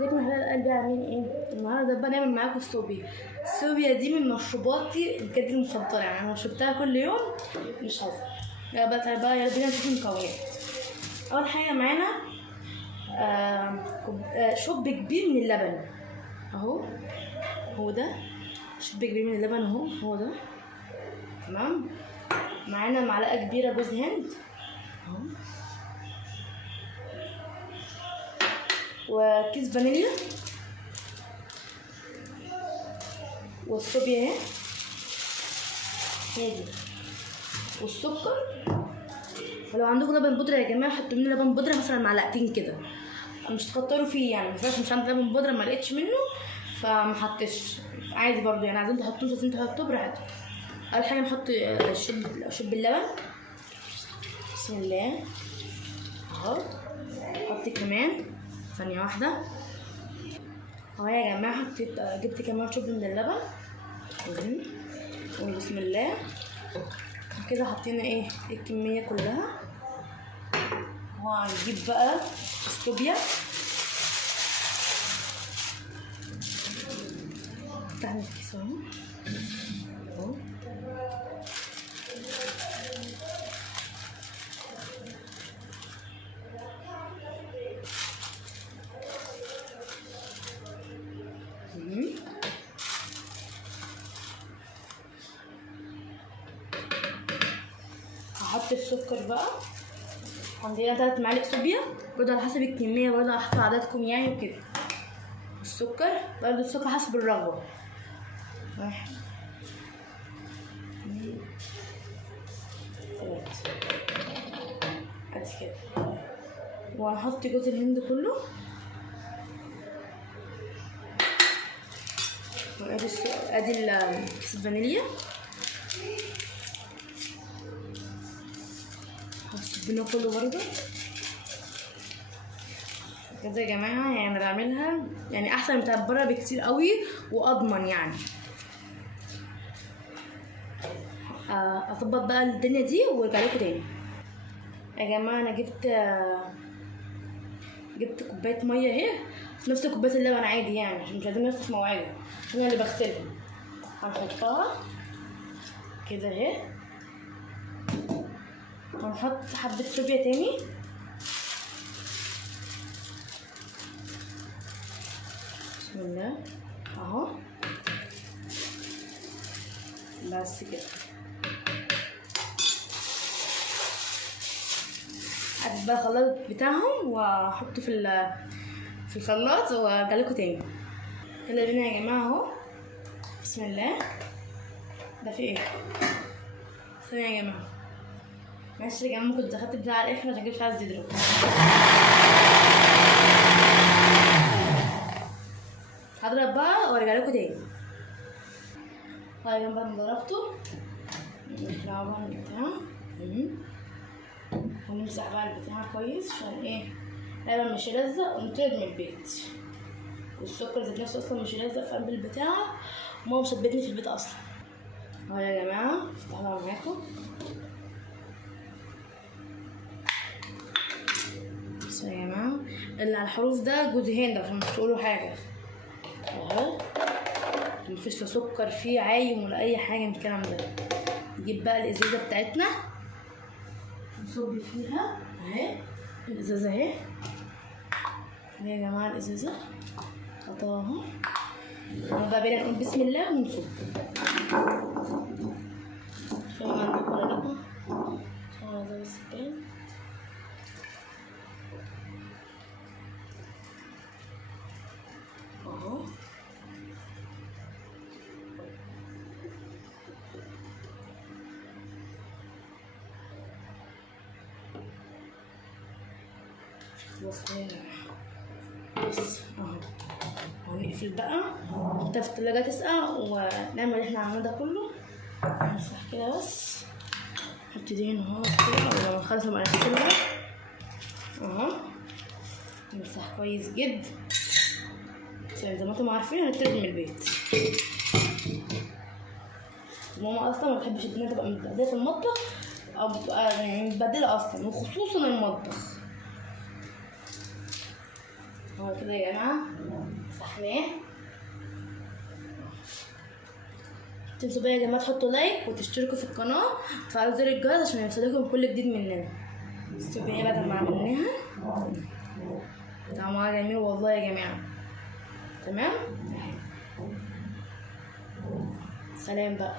ازيكم يا حبايب قلبي، عاملين ايه؟ النهارده بقى نعمل معاكم الصوبيا. الصوبيا دي من مشروباتي بجد المفضله، يعني انا شربتها كل يوم مش هزر. بقى يلا بينا نشوف المكونات. اول حاجه معانا شوب كبير من اللبن اهو، هو ده شوب كبير من اللبن اهو، هو ده تمام. معانا معلقه كبيره جوز هند اهو، وكيس فانيليا، والصوبيا اهي هادي، والسكر. ولو عندكم لبن بودره يا جماعه حطوا منه لبن بودره مثلا معلقتين كده، مش تكتروا فيه يعني. مش عندي لبن بودره ما لقيتش منه فما حطيتش، عادي برضو يعني. عايزين تحطوه مش عايزين تحطوه براحتكم. اول حاجه نحط شوب اللبن، بسم الله اهو. حط كمان ثانيه واحده اهو يا جماعه. جبت كمان شوب من اللبن وبسم الله كده حطينا ايه الكميه كلها. وهنجيب بقى الصوبيا، تعمل كيس اهو. هحط السكر بقى، عندنا 3 معالق صوبيا برضه على حسب الكميه، برضه على حسب عددكم يعني وكده. السكر برضه السكر حسب الرغبه. 1 2 3 ادي كده. وهنحط جوز الهند كله، ادي كيس الفانيليا. هنصبنا كله برضه كده يا جماعه. يعني انا بعملها يعني احسن من بتاعت بره بكتير قوي واضمن يعني. اظبط بقى الدنيا دي وارجع لكم تاني يا جماعه. انا جبت كوبايه ميه اهي، في نفس كوبايه اللبن عادي يعني، عشان مش عايزين نفس مواعيدها، انا اللي بغسلها. هنحطها كده اهي، وهنحط حبه صوبيا تاني بسم الله اهو، بس كده. هجيب بقى الخلاط بتاعهم واحطه في الخلاط وارجع لكم تاني. يلا بينا يا جماعه اهو، بسم الله. ده في ايه؟ ثانيه يا جماعه، معلش يا جماعه ممكن دخلت البتاع على الاخر عشان كده مش عايز يضرب. هضرب بقى وارجع لكم تاني. طيب بعد ما ضربته نطلع بقى البتاع ونمسح بقى البتاع كويس عشان ايه اللبن مش يلزق ونطرد من البيت. والسكر ذات نفسه اصلا مش يلزق في قلب البتاع، وماما مثبتني في البيت اصلا. اهو يا جماعه افتحها معاكم بس يا جماعه. اللي على الحروف ده جوز هند عشان مش تقولوا حاجه اهو، مفيش لا سكر فيه عايم ولا اي حاجه من الكلام ده. نجيب بقى الازازه بتاعتنا نصب فيها اهي، الازازه اهي يا جماعه. الازازه حطاها بقى بينا نقول بسم الله ونصب. شوفوا عندكم ولا لا؟ شوفوا ده بس باين اهو. بس اهو. هنقفل بقى نحطها في التلاجة تسقع ونعمل اللي احنا عملناه ده كله. نمسح كده بس، نحط دي هنا اهو كده، ولما نخلص نبقى نغسلها اهو. نمسح كويس جدا زي ما انتم عارفين. هنطرد من البيت. ماما اصلا ما بتحبش الدنيا تبقى متبهدله في المطبخ او يعني متبهدله اصلا، وخصوصا المطبخ هو كده يا جماعه مسحناه. تنسوا بقى يا جماعه تحطوا لايك وتشتركوا في القناه وتفعلوا زر الجرس عشان يوصلكم كل جديد مننا. بصوا بقى بعد ما عملناها طعمها جميل والله يا جماعه. تمام، سلام بقى.